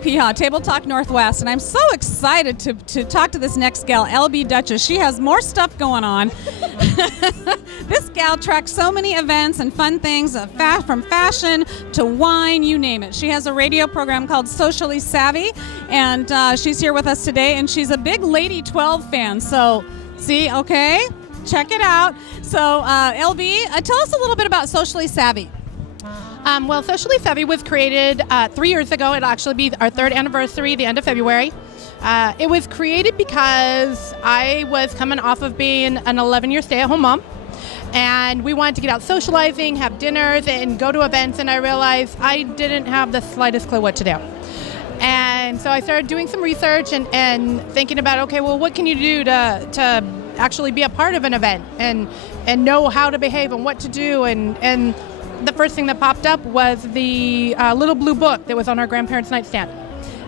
LB Peha, TableTalk Northwest, and I'm so excited to talk to this next gal, LB Duchess. She has more stuff going on. This gal tracks so many events and fun things, from fashion to wine, you name it. She has a radio program called Socially Savvy, and she's here with us today, and she's a big Lady 12 fan, so see, okay, check it out. So LB, tell us a little bit about Socially Savvy. Well, Socially Savvy was created 3 years ago. It'll actually be our 3rd anniversary, the end of February. It was created because I was coming off of being an 11-year stay-at-home mom, and we wanted to get out socializing, have dinners, and go to events, and I realized I didn't have the slightest clue what to do. And so I started doing some research and thinking about, okay, well, what can you do to actually be a part of an event and know how to behave and what to do, and the first thing that popped up was the little blue book that was on our grandparents' nightstand.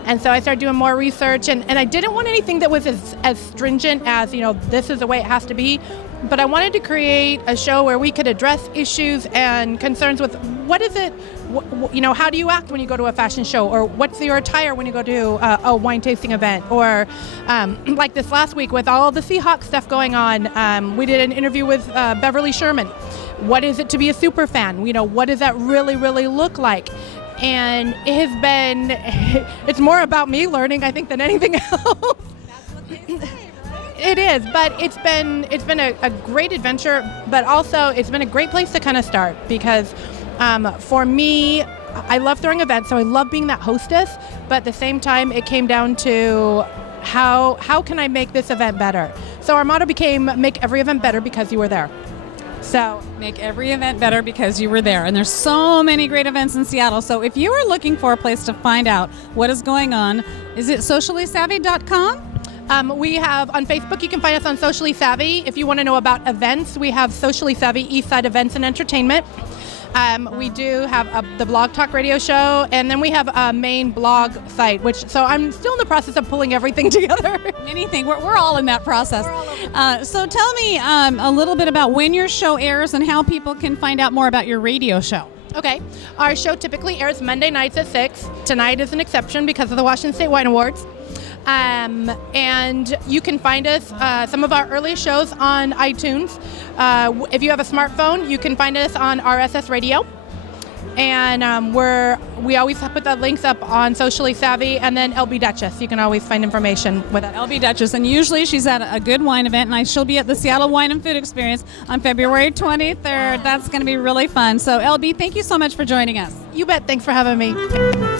And so I started doing more research, and I didn't want anything that was as stringent as, this is the way it has to be, but I wanted to create a show where we could address issues and concerns with what is it, how do you act when you go to a fashion show, or what's your attire when you go to a wine tasting event, or like this last week with all the Seahawks stuff going on, we did an interview with Beverly Sherman. What is it to be a super fan? What does that really, really look like? And it has been, it's more about me learning, I think, than anything else. That's what they say, right? It is, but it's been a great adventure, but also it's been a great place to kind of start, because for me, I love throwing events, so I love being that hostess, but at the same time, it came down to how can I make this event better? So our motto became, make every event better because you were there. So make every event better because you were there. And there's so many great events in Seattle. So if you are looking for a place to find out what is going on, is it sociallysavvy.com? We have on Facebook, you can find us on Socially Savvy. If you want to know about events, we have Socially Savvy Eastside Events and Entertainment. We do have the Blog Talk radio show, and then we have a main blog site, so I'm still in the process of pulling everything together. Anything. We're all in that process. So tell me a little bit about when your show airs and how people can find out more about your radio show. Okay. Our show typically airs Monday nights at 6. Tonight is an exception because of the Washington State Wine Awards. And you can find us, some of our earliest shows on iTunes. If you have a smartphone, you can find us on RSS Radio. And we always put the links up on Socially Savvy, and then LB Duchess. You can always find information with that. LB Duchess, and usually she's at a good wine event, and she'll be at the Seattle Wine and Food Experience on February 23rd. That's going to be really fun. So LB, thank you so much for joining us. You bet. Thanks for having me.